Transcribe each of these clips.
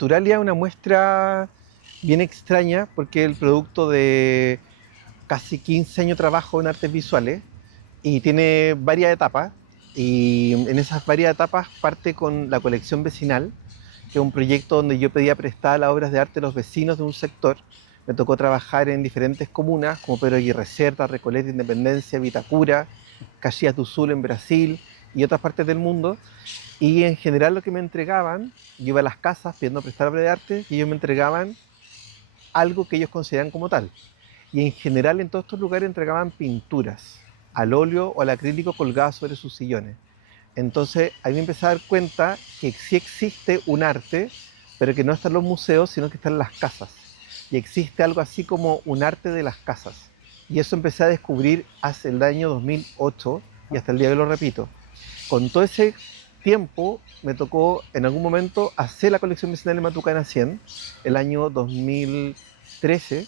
Naturalia es una muestra bien extraña porque es el producto de casi 15 años de trabajo en artes visuales y tiene varias etapas. Y en esas varias etapas parte con la colección vecinal, que es un proyecto donde yo pedía prestar las obras de arte a los vecinos de un sector. Me tocó trabajar en diferentes comunas como Pedro Aguirre Cerda, Recoleta, Independencia, Vitacura, Caxias do Sul en Brasil y otras partes del mundo. Y en general lo que me entregaban, yo iba a las casas pidiendo prestar obra de arte y ellos me entregaban algo que ellos consideran como tal. Y en general en todos estos lugares entregaban pinturas al óleo o al acrílico colgadas sobre sus sillones. Entonces ahí me empecé a dar cuenta que sí existe un arte, pero que no está en los museos, sino que está en las casas. Y existe algo así como un arte de las casas. Y eso empecé a descubrir hace el año 2008 y hasta el día que lo repito. Con todo ese tiempo me tocó en algún momento hacer la colección vecinal de Matucana 100, el año 2013,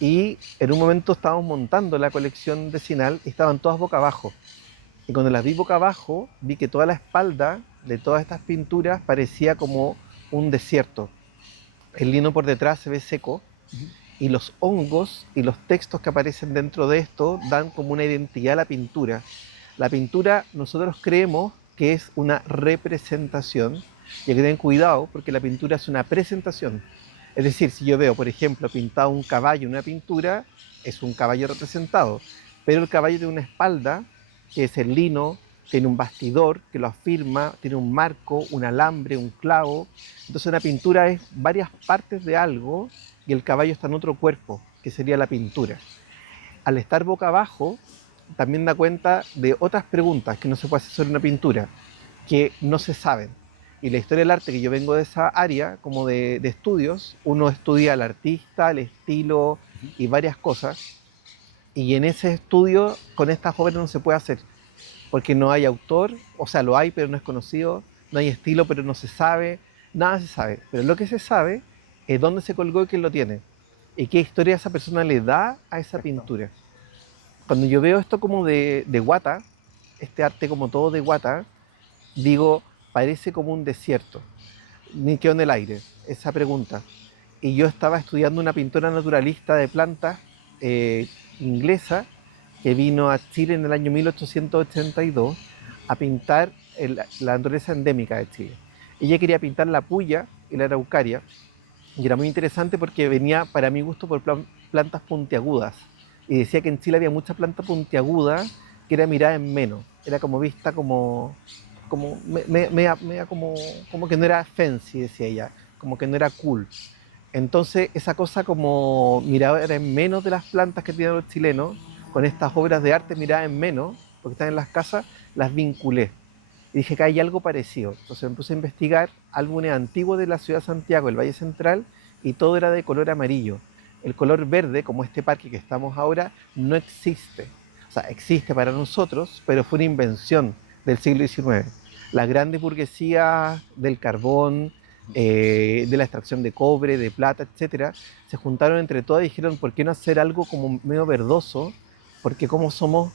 y en un momento estábamos montando la colección vecinal y estaban todas boca abajo. Y cuando las vi boca abajo, vi que toda la espalda de todas estas pinturas parecía como un desierto. El lino por detrás se ve seco y los hongos y los textos que aparecen dentro de esto dan como una identidad a la pintura. La pintura nosotros creemos que es una representación y hay que tener cuidado porque la pintura es una presentación. Es decir, si yo veo, por ejemplo, pintado un caballo en una pintura, es un caballo representado, pero el caballo tiene una espalda, que es el lino, tiene un bastidor que lo afirma, tiene un marco, un alambre, un clavo. Entonces una pintura es varias partes de algo y el caballo está en otro cuerpo, que sería la pintura. Al estar boca abajo, también da cuenta de otras preguntas que no se puede hacer sobre una pintura, que no se saben. Y la historia del arte, que yo vengo de esa área, como de estudios, uno estudia al artista, el estilo y varias cosas, y en ese estudio con estas obras no se puede hacer, porque no hay autor, o sea, lo hay, pero no es conocido, no hay estilo, pero no se sabe, nada se sabe. Pero lo que se sabe es dónde se colgó y quién lo tiene, y qué historia esa persona le da a esa Perfecto. pintura. Cuando yo veo esto como de guata, este arte como todo de guata, digo, parece como un desierto, ni quedó en el aire, esa pregunta. Y yo estaba estudiando una pintora naturalista de plantas inglesa que vino a Chile en el año 1882 a pintar la naturaleza endémica de Chile. Ella quería pintar la puya y la araucaria y era muy interesante porque venía, para mi gusto, por plantas puntiagudas. Y decía que en Chile había mucha planta puntiaguda que era mirada en menos. Era como vista como media como que no era fancy, decía ella, como que no era cool. Entonces, esa cosa como mirada en menos de las plantas que tienen los chilenos, con estas obras de arte miradas en menos, porque están en las casas, las vinculé. Y dije que hay algo parecido. Entonces me puse a investigar álbumes antiguos de la ciudad de Santiago, del Valle Central, y todo era de color amarillo. El color verde, como este parque que estamos ahora, no existe. O sea, existe para nosotros, pero fue una invención del siglo XIX. Las grandes burguesías del carbón, de la extracción de cobre, de plata, etcétera, se juntaron entre todas y dijeron, ¿por qué no hacer algo como medio verdoso? Porque como somos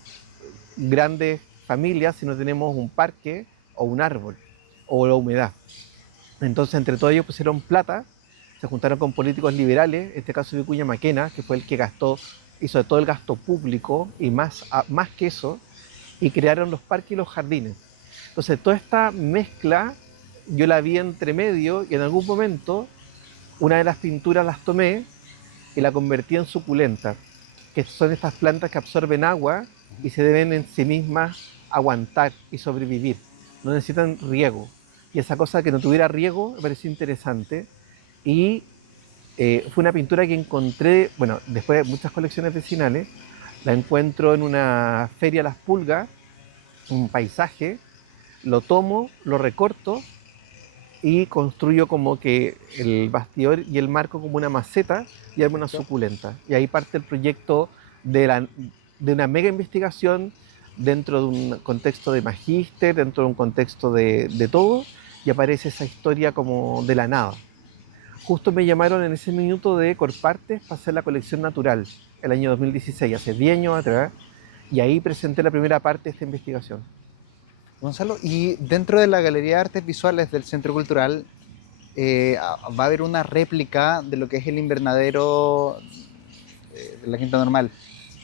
grandes familias si no tenemos un parque o un árbol o la humedad. Entonces, entre todos ellos pusieron plata, se juntaron con políticos liberales, en este caso Vicuña Maquena, que fue el que gastó, hizo todo el gasto público y más que eso, y crearon los parques y los jardines. Entonces, toda esta mezcla yo la vi entre medio y en algún momento una de las pinturas las tomé y la convertí en suculenta, que son estas plantas que absorben agua y se deben en sí mismas aguantar y sobrevivir. No necesitan riego. Y esa cosa que no tuviera riego me pareció interesante. Y fue una pintura que encontré, bueno, después de muchas colecciones vecinales, la encuentro en una feria Las Pulgas, un paisaje, lo tomo, lo recorto y construyo como que el bastidor y el marco como una maceta y armo una Perfecto. suculenta. Y ahí parte el proyecto de una mega investigación dentro de un contexto de magíster, dentro de un contexto de todo, y aparece esa historia como de la nada. Justo me llamaron en ese minuto de Corpartes para hacer la colección natural, el año 2016, hace 10 años atrás, y ahí presenté la primera parte de esta investigación. Gonzalo, y dentro de la Galería de Artes Visuales del Centro Cultural, va a haber una réplica de lo que es el invernadero de la Quinta Normal.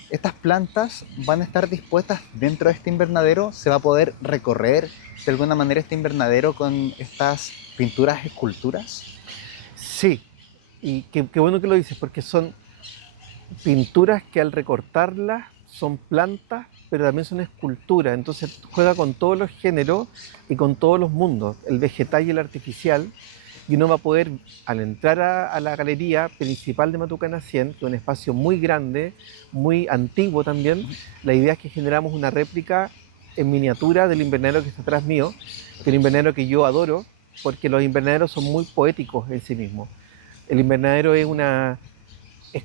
Estas plantas van a estar dispuestas dentro de este invernadero, se va a poder recorrer de alguna manera este invernadero con estas pinturas, esculturas. Sí, y qué bueno que lo dices, porque son pinturas que al recortarlas son plantas, pero también son esculturas. Entonces juega con todos los géneros y con todos los mundos, el vegetal y el artificial. Y uno va a poder, al entrar a la galería principal de Matucana 100, que es un espacio muy grande, muy antiguo también, la idea es que generamos una réplica en miniatura del invernadero que está atrás mío, que es un invernadero que yo adoro, porque los invernaderos son muy poéticos en sí mismos. El invernadero es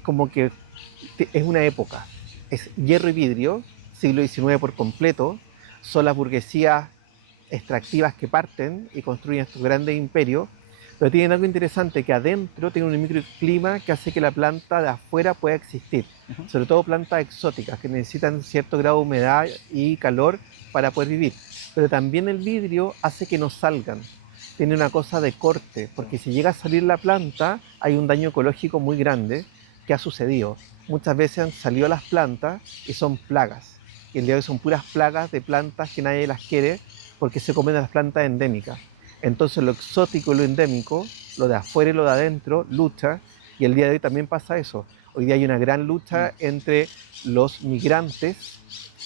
como que es una época, es hierro y vidrio, siglo XIX por completo, son las burguesías extractivas que parten y construyen estos grandes imperios, pero tienen algo interesante, que adentro tiene un microclima que hace que la planta de afuera pueda existir, sobre todo plantas exóticas que necesitan cierto grado de humedad y calor para poder vivir, pero también el vidrio hace que no salgan, tiene una cosa de corte, porque si llega a salir la planta hay un daño ecológico muy grande que ha sucedido. Muchas veces han salido las plantas y son plagas. Y el día de hoy son puras plagas de plantas que nadie las quiere porque se comen a las plantas endémicas. Entonces lo exótico y lo endémico, lo de afuera y lo de adentro, lucha. Y el día de hoy también pasa eso. Hoy día hay una gran lucha entre los migrantes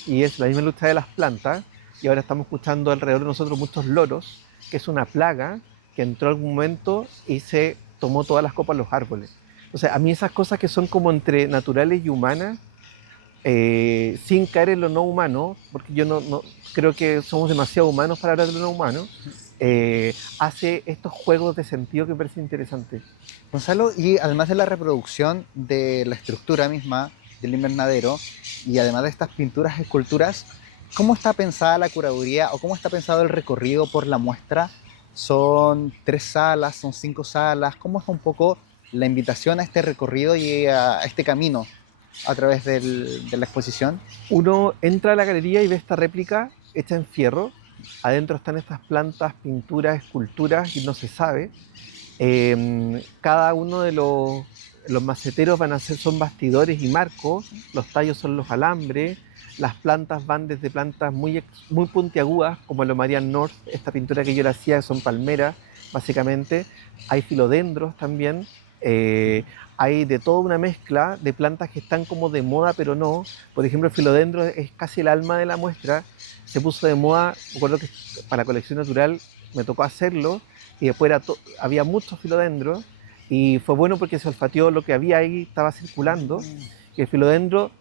y es la misma lucha de las plantas. Y ahora estamos escuchando alrededor de nosotros muchos loros, que es una plaga que entró en algún momento y se tomó todas las copas de los árboles. O sea, a mí esas cosas que son como entre naturales y humanas, sin caer en lo no humano, porque yo no creo que somos demasiado humanos para hablar de lo no humano, hace estos juegos de sentido que me parecen interesantes. Gonzalo, y además de la reproducción de la estructura misma del invernadero y además de estas pinturas, esculturas, ¿cómo está pensada la curaduría o cómo está pensado el recorrido por la muestra? ¿Son 3 salas, son 5 salas? ¿Cómo es un poco la invitación a este recorrido y a este camino a través de la exposición? Uno entra a la galería y ve esta réplica hecha en fierro. Adentro están estas plantas, pinturas, esculturas y no se sabe. Cada uno de los maceteros son bastidores y marcos, los tallos son los alambres, las plantas van desde plantas muy puntiagudas, como el Marian North, esta pintura que yo le hacía, son palmeras, básicamente. Hay filodendros también, hay de toda una mezcla de plantas que están como de moda, pero no. Por ejemplo, el filodendro es casi el alma de la muestra, se puso de moda, me acuerdo que para colección natural me tocó hacerlo, y después había muchos filodendros y fue bueno porque se olfateó lo que había ahí, estaba circulando. Y el filodendro,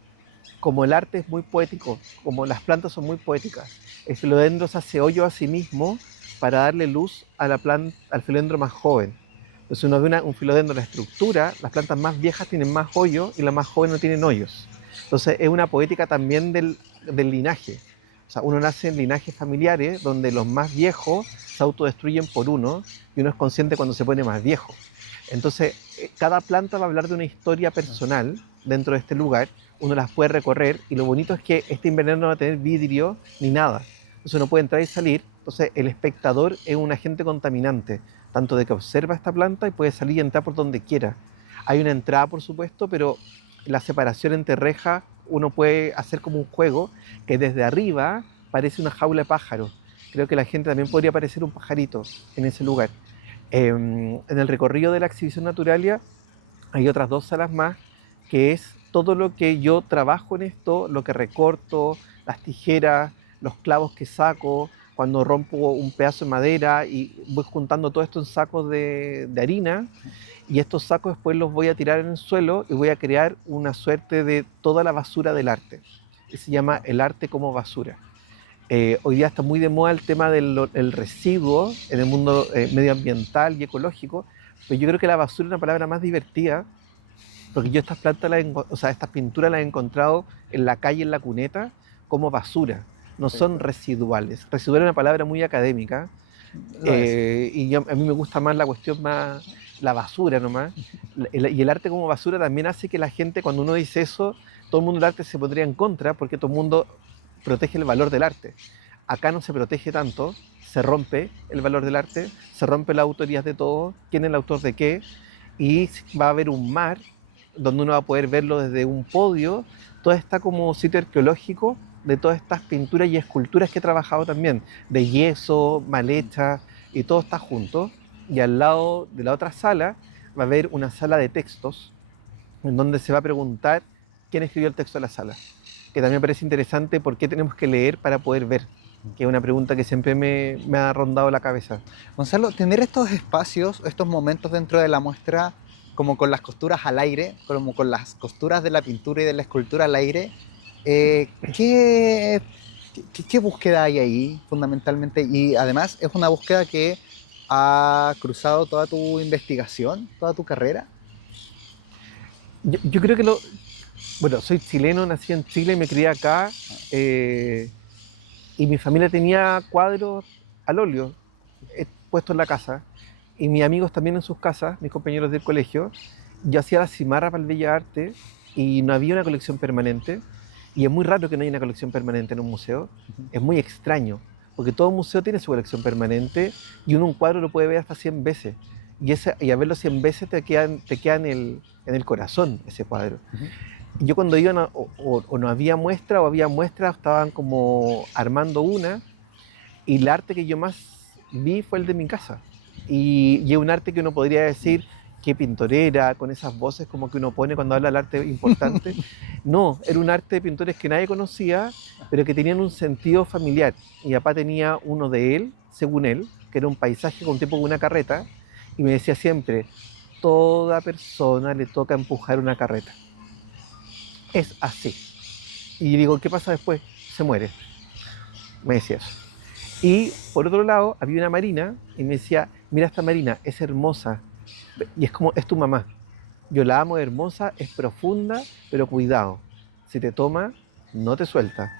como el arte es muy poético, como las plantas son muy poéticas, el filodendro se hace hoyo a sí mismo para darle luz a la planta, al filodendro más joven. Entonces uno ve un filodendro, la estructura, las plantas más viejas tienen más hoyos y las más jóvenes no tienen hoyos. Entonces es una poética también del linaje. O sea, uno nace en linajes familiares donde los más viejos se autodestruyen por uno y uno es consciente cuando se pone más viejo. Entonces, cada planta va a hablar de una historia personal dentro de este lugar, uno las puede recorrer y lo bonito es que este invernadero no va a tener vidrio ni nada. Entonces uno puede entrar y salir, entonces el espectador es un agente contaminante, tanto de que observa esta planta y puede salir y entrar por donde quiera. Hay una entrada, por supuesto, pero la separación entre rejas uno puede hacer como un juego que desde arriba parece una jaula de pájaros. Creo que la gente también podría parecer un pajarito en ese lugar. En el recorrido de la exhibición Naturalia hay otras 2 salas más, que es todo lo que yo trabajo en esto, lo que recorto, las tijeras, los clavos que saco, cuando rompo un pedazo de madera y voy juntando todo esto en sacos de harina, y estos sacos después los voy a tirar en el suelo y voy a crear una suerte de toda la basura del arte. Que se llama el arte como basura. Hoy día está muy de moda el tema del residuo en el mundo medioambiental y ecológico, pero yo creo que la basura es una palabra más divertida, porque yo estas plantas, estas pinturas las he encontrado en la calle, en la cuneta, como basura, no son residuales. Residual es una palabra muy académica, Lo es. a mí me gusta más la cuestión más, la basura nomás. Y el arte como basura también hace que la gente, cuando uno dice eso, todo el mundo del arte se pondría en contra, porque todo el mundo protege el valor del arte. acá no se protege tanto, se rompe el valor del arte, se rompe las autorías de todo, quién es el autor de qué, y va a haber un mar donde uno va a poder verlo desde un podio. Todo está como sitio arqueológico de todas estas pinturas y esculturas que he trabajado también, de yeso, mal hechas, y todo está junto. Y al lado de la otra sala va a haber una sala de textos, en donde se va a preguntar quién escribió el texto de la sala, que también me parece interesante por qué tenemos que leer para poder ver, que es una pregunta que siempre me ha rondado la cabeza. Gonzalo, tener estos espacios, estos momentos dentro de la muestra, como con las costuras al aire, como con las costuras de la pintura y de la escultura al aire, ¿qué, qué búsqueda hay ahí fundamentalmente? Y además es una búsqueda que ha cruzado toda tu investigación, toda tu carrera. Yo creo que bueno, soy chileno, nací en Chile y me crié acá, y mi familia tenía cuadros al óleo puestos en la casa, y mis amigos también en sus casas, mis compañeros del colegio. Yo hacía la cimarra para el Bellas Artes y no había una colección permanente, y es muy raro que no haya una colección permanente en un museo, es muy extraño, porque todo museo tiene su colección permanente y uno un cuadro lo puede ver hasta 100 veces, y a verlo 100 veces te queda en el corazón ese cuadro. Uh -huh. Yo cuando iban o no había muestra o había muestra, estaban como armando una, y el arte que yo más vi fue el de mi casa. Y es un arte que uno podría decir qué pintorera, con esas voces como que uno pone cuando habla del arte importante. No, era un arte de pintores que nadie conocía, pero que tenían un sentido familiar. Mi papá tenía uno de él, según él, que era un paisaje con un tipo con una carreta, y me decía siempre, toda persona le toca empujar una carreta. Es así. Y digo, ¿qué pasa después? Se muere. Me decía eso. Y por otro lado, había una marina y me decía, mira esta marina, es hermosa. Y es como, es tu mamá. Yo la amo, es hermosa, es profunda, pero cuidado. Si te toma, no te suelta.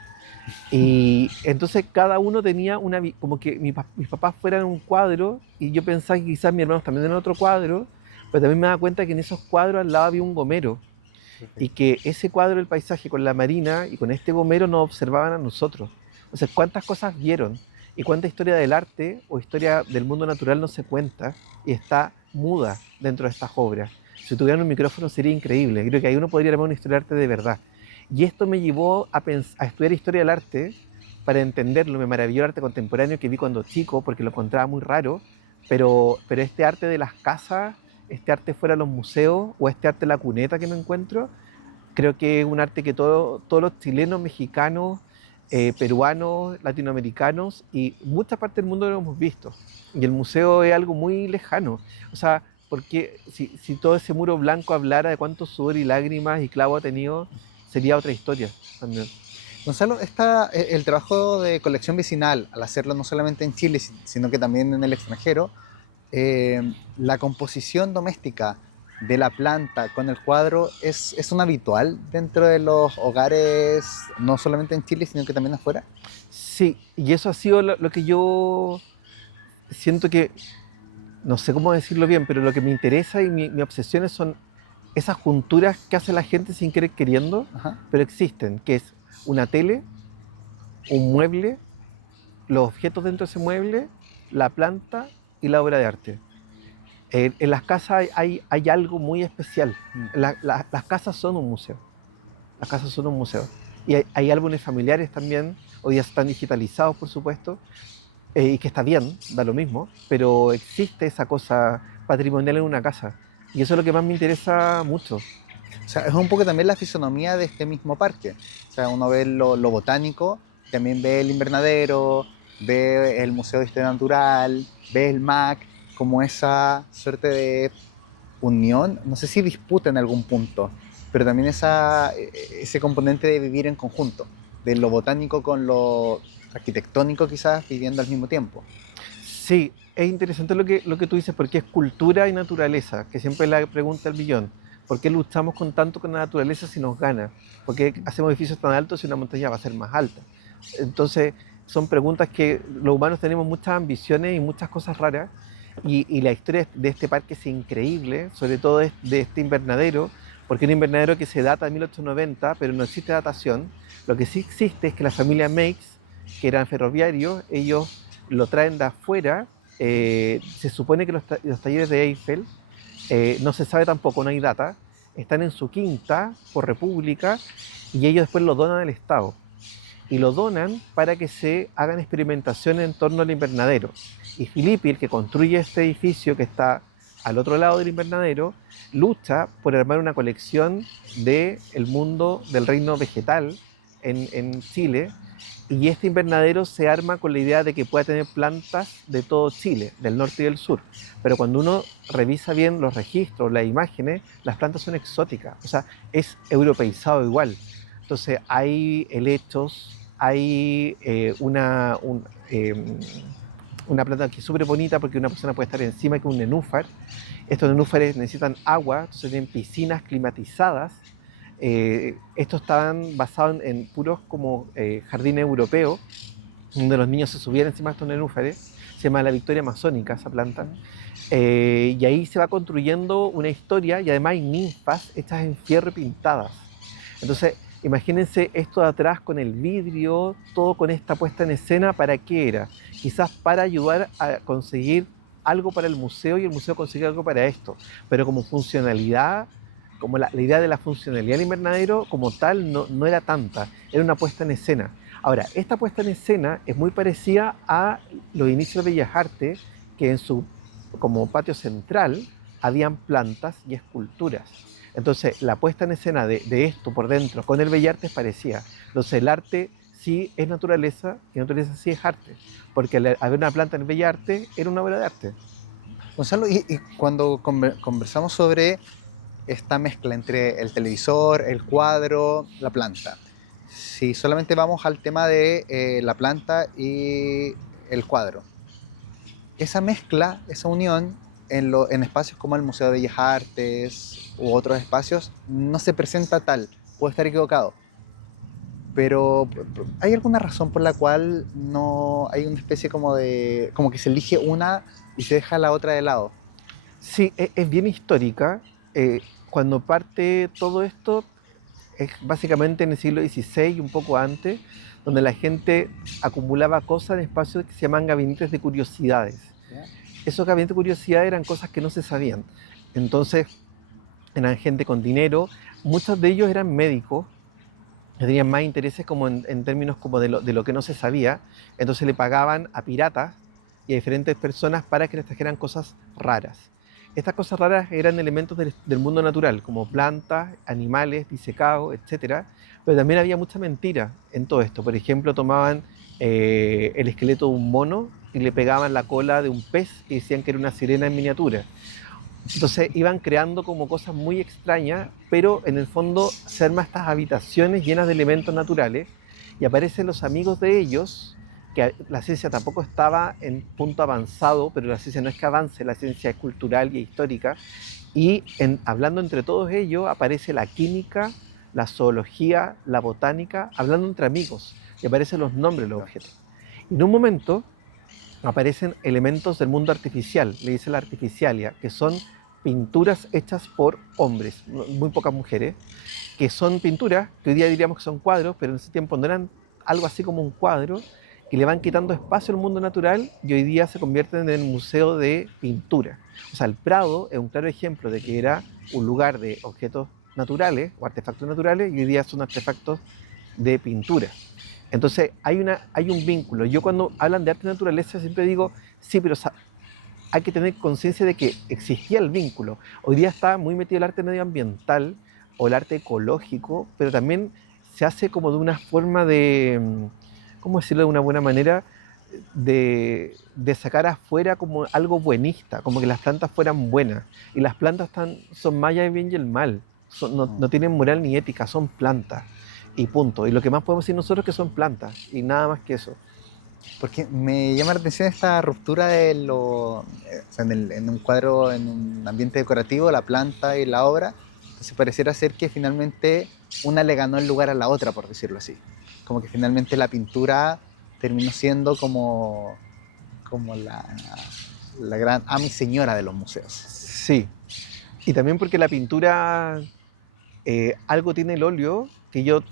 Y entonces cada uno tenía como que mis papás fueran un cuadro, y yo pensaba que quizás mis hermanos también eran otro cuadro, pero también me daba cuenta que en esos cuadros al lado había un gomero. Y que ese cuadro del paisaje con la marina y con este gomero nos observaban a nosotros. O sea, cuántas cosas vieron y cuánta historia del arte o historia del mundo natural no se cuenta y está muda dentro de estas obras. Si tuvieran un micrófono sería increíble. Creo que ahí uno podría armar una historia de arte de verdad. Y esto me llevó a estudiar historia del arte para entenderlo. Me maravilló el arte contemporáneo que vi cuando chico porque lo encontraba muy raro, pero este arte de las casas, este arte fuera de los museos o este arte de la cuneta que me encuentro, creo que es un arte que todos los chilenos, mexicanos, peruanos, latinoamericanos y muchas partes del mundo lo hemos visto. Y el museo es algo muy lejano. O sea, porque si todo ese muro blanco hablara de cuánto sudor y lágrimas y clavo ha tenido, sería otra historia también. Gonzalo, el trabajo de colección vecinal, al hacerlo no solamente en Chile, sino que también en el extranjero, la composición doméstica de la planta con el cuadro es un habitual dentro de los hogares, no solamente en Chile, sino que también afuera. Sí, y eso ha sido lo que yo siento que, no sé cómo decirlo bien, pero lo que me interesa y mi obsesión son esas junturas que hace la gente sin querer queriendo, Ajá. pero existen, que es una tele, un mueble, los objetos dentro de ese mueble, la planta y la obra de arte. En las casas hay algo muy especial. Las casas son un museo. Las casas son un museo. Y hay álbumes familiares también, hoy ya están digitalizados, por supuesto, y que está bien, da lo mismo, pero existe esa cosa patrimonial en una casa. Y eso es lo que más me interesa mucho. O sea, es un poco también la fisonomía de este mismo parque. O sea, uno ve lo botánico, también ve el invernadero, ve el Museo de Historia Natural, ve el MAC, como esa suerte de unión, no sé si disputa en algún punto, pero también ese componente de vivir en conjunto, de lo botánico con lo arquitectónico quizás viviendo al mismo tiempo. Sí, es interesante lo que tú dices, porque es cultura y naturaleza, que siempre es la pregunta del millón. ¿Por qué luchamos tanto con la naturaleza si nos gana? ¿Por qué hacemos edificios tan altos si una montaña va a ser más alta? Entonces, son preguntas que los humanos tenemos muchas ambiciones y muchas cosas raras, y la historia de este parque es increíble, sobre todo de este invernadero, porque es un invernadero que se data de 1890, pero no existe datación. Lo que sí existe es que la familia Meix que eran ferroviarios, ellos lo traen de afuera. Se supone que los talleres de Eiffel, no se sabe tampoco, no hay data, están en su quinta por república y ellos después lo donan al Estado. Y lo donan para que se hagan experimentaciones en torno al invernadero. Y Filippi, el que construye este edificio que está al otro lado del invernadero, lucha por armar una colección del mundo del reino vegetal en Chile. Y este invernadero se arma con la idea de que pueda tener plantas de todo Chile, del norte y del sur. Pero cuando uno revisa bien los registros, las imágenes, las plantas son exóticas. O sea, es europeizado igual. Entonces hay helechos, hay una planta que es súper bonita porque una persona puede estar encima, que es un nenúfar. Estos nenúfares necesitan agua, entonces tienen piscinas climatizadas. Estos estaban basados en puros como jardines europeos, donde los niños se subían encima de estos nenúfares. Se llama la Victoria Amazónica esa planta. Y ahí se va construyendo una historia y además hay ninfas hechas en fierro y pintadas. Entonces, imagínense esto de atrás con el vidrio, todo con esta puesta en escena, ¿para qué era? Quizás para ayudar a conseguir algo para el museo y el museo conseguir algo para esto, pero como funcionalidad, como la idea de la funcionalidad del invernadero como tal no era tanta, era una puesta en escena. Ahora, esta puesta en escena es muy parecida a los inicios de Bellas Artes, que en su como patio central habían plantas y esculturas. Entonces, la puesta en escena de esto por dentro con el Bellas Artes parecía. Entonces, el arte sí es naturaleza y naturaleza sí es arte. Porque al haber una planta en el Bellas Artes era una obra de arte. Gonzalo, y cuando conversamos sobre esta mezcla entre el televisor, el cuadro, la planta, si solamente vamos al tema de la planta y el cuadro, esa mezcla, esa unión en espacios como el Museo de Bellas Artes u otros espacios no se presenta tal. Puedo estar equivocado, pero ¿hay alguna razón por la cual no hay una especie como que se elige una y se deja la otra de lado? Sí, es bien histórica. Cuando parte todo esto es básicamente en el siglo XVI, un poco antes, donde la gente acumulaba cosas en espacios que se llaman gabinetes de curiosidades. ¿Ya? Esos gabinetes de curiosidades eran cosas que no se sabían. Entonces, eran gente con dinero, muchos de ellos eran médicos, que tenían más intereses como en términos como de lo que no se sabía, entonces le pagaban a piratas y a diferentes personas para que les trajeran cosas raras. Estas cosas raras eran elementos del mundo natural, como plantas, animales, disecados, etc. Pero también había mucha mentira en todo esto. Por ejemplo, tomaban el esqueleto de un mono y le pegaban la cola de un pez y decían que era una sirena en miniatura. Entonces iban creando como cosas muy extrañas, pero en el fondo se arman estas habitaciones llenas de elementos naturales y aparecen los amigos de ellos, que la ciencia tampoco estaba en punto avanzado, pero la ciencia no es que avance, la ciencia es cultural y histórica, y hablando entre todos ellos aparece la química, la zoología, la botánica, hablando entre amigos, y aparecen los nombres de los objetos. Y en un momento aparecen elementos del mundo artificial, le dice la artificialia, que son pinturas hechas por hombres, muy pocas mujeres, que son pinturas que hoy día diríamos que son cuadros, pero en ese tiempo no eran algo así como un cuadro, que le van quitando espacio al mundo natural y hoy día se convierten en el museo de pintura. O sea, el Prado es un claro ejemplo de que era un lugar de objetos naturales o artefactos naturales y hoy día son artefactos de pintura. Entonces hay un vínculo. Yo cuando hablan de arte y naturaleza siempre digo, sí, pero hay que tener conciencia de que existía el vínculo. Hoy día está muy metido el arte medioambiental o el arte ecológico, pero también se hace como de una forma de, ¿cómo decirlo de una buena manera? De sacar afuera como algo buenista, como que las plantas fueran buenas. Y las plantas son más allá del bien y el mal. No tienen moral ni ética, son plantas. Y punto. Y lo que más podemos decir nosotros es que son plantas. Y nada más que eso. Porque me llama la atención esta ruptura o sea, en un cuadro, en un ambiente decorativo, la planta y la obra. Entonces pareciera ser que finalmente una le ganó el lugar a la otra, por decirlo así. Como que finalmente la pintura terminó siendo como la gran ama y señora de los museos. Sí. Y también porque la pintura, algo tiene el óleo, que yo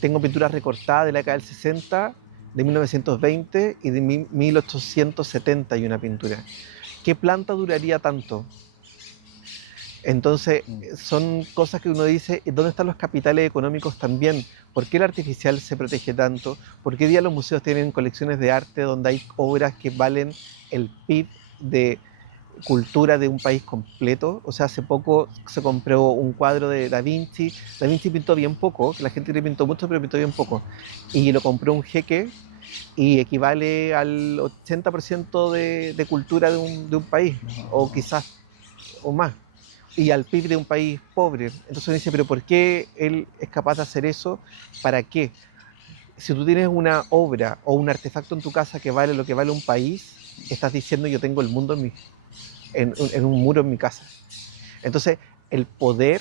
tengo pinturas recortadas de la década del 60 de 1920 y de 1870 hay una pintura. ¿Qué planta duraría tanto? Entonces, son cosas que uno dice, ¿dónde están los capitales económicos también? ¿Por qué el artificial se protege tanto? ¿Por qué hoy día los museos tienen colecciones de arte donde hay obras que valen el PIB de cultura de un país completo? O sea, hace poco se compró un cuadro de Da Vinci. Da Vinci pintó bien poco, que la gente le pintó mucho, pero pintó bien poco. Y lo compró un jeque y equivale al 80% de cultura de un país, o No. quizás o más, y al PIB de un país pobre. Entonces uno dice, pero ¿por qué él es capaz de hacer eso? ¿Para qué? Si tú tienes una obra o un artefacto en tu casa que vale lo que vale un país, estás diciendo yo tengo el mundo en un muro en mi casa. Entonces, el poder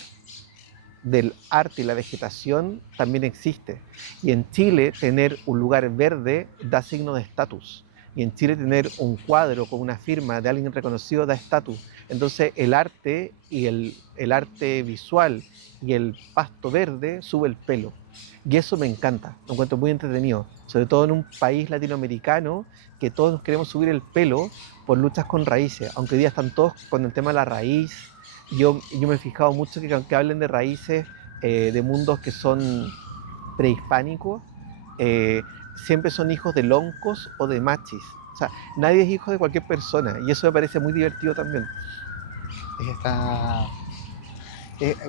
del arte y la vegetación también existe. Y en Chile tener un lugar verde da signo de estatus. Y en Chile tener un cuadro con una firma de alguien reconocido da estatus. Entonces el arte y el arte visual y el pasto verde sube el pelo. Y eso me encanta, lo encuentro muy entretenido. Sobre todo en un país latinoamericano que todos nos queremos subir el pelo por luchas con raíces. Aunque hoy día están todos con el tema de la raíz. Yo me he fijado mucho que aunque hablen de raíces de mundos que son prehispánicos, eh, siempre son hijos de loncos o de machis. O sea, nadie es hijo de cualquier persona y eso me parece muy divertido también. Está,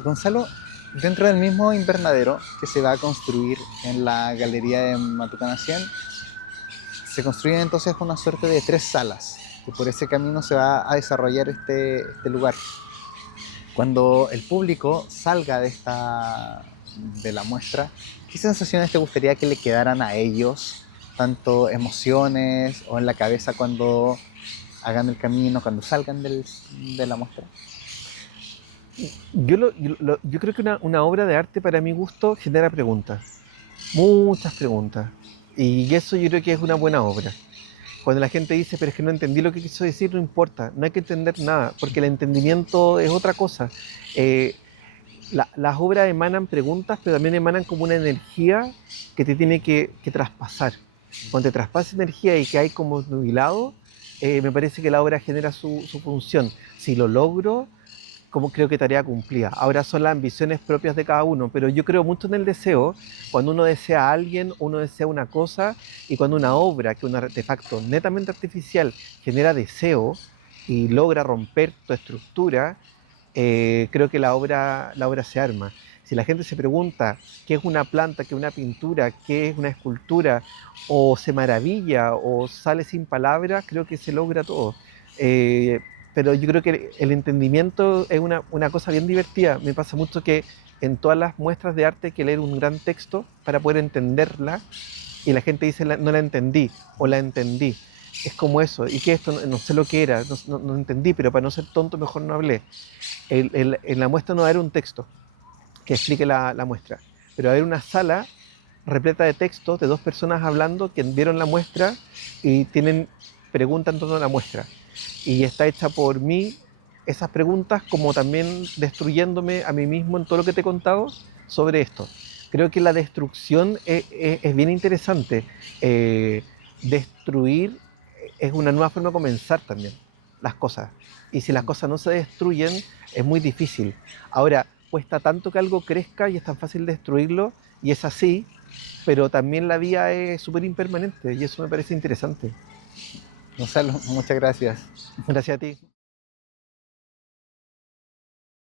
Gonzalo, dentro del mismo invernadero que se va a construir en la galería de Matucana 100, se construyen entonces una suerte de tres salas, que por ese camino se va a desarrollar este lugar. Cuando el público salga de la muestra, ¿qué sensaciones te gustaría que le quedaran a ellos? Tanto emociones o en la cabeza cuando hagan el camino, cuando salgan de la muestra. Yo creo que una obra de arte para mi gusto genera preguntas, muchas preguntas. Y eso yo creo que es una buena obra. Cuando la gente dice, pero es que no entendí lo que quiso decir, no importa, no hay que entender nada, porque el entendimiento es otra cosa. Eh, las obras emanan preguntas, pero también emanan como una energía que te tiene que traspasar. Cuando te traspasa energía y que hay como nubilado, me parece que la obra genera su función. Si lo logro, como creo que tarea cumplida. Ahora son las ambiciones propias de cada uno, pero yo creo mucho en el deseo. Cuando uno desea a alguien, uno desea una cosa, y cuando una obra, que es un artefacto netamente artificial, genera deseo y logra romper tu estructura, creo que la obra se arma. Si la gente se pregunta qué es una planta, qué es una pintura, qué es una escultura, o se maravilla o sale sin palabras, creo que se logra todo. Eh, pero yo creo que el entendimiento es una cosa bien divertida. Me pasa mucho que en todas las muestras de arte hay que leer un gran texto para poder entenderla y la gente dice no la entendí o la entendí. Es como eso. ¿Y qué esto? No sé lo que era, no entendí, pero para no ser tonto mejor no hablé. En la muestra no va a haber un texto que explique la muestra, pero va a haber una sala repleta de textos de dos personas hablando que vieron la muestra y tienen preguntas en torno a la muestra. Y está hecha por mí esas preguntas como también destruyéndome a mí mismo en todo lo que te he contado sobre esto. Creo que la destrucción es bien interesante. Destruir es una nueva forma de comenzar también las cosas. Y si las cosas no se destruyen, es muy difícil. Ahora, cuesta tanto que algo crezca y es tan fácil destruirlo, y es así, pero también la vida es súper impermanente y eso me parece interesante. Gonzalo, muchas gracias. Gracias a ti.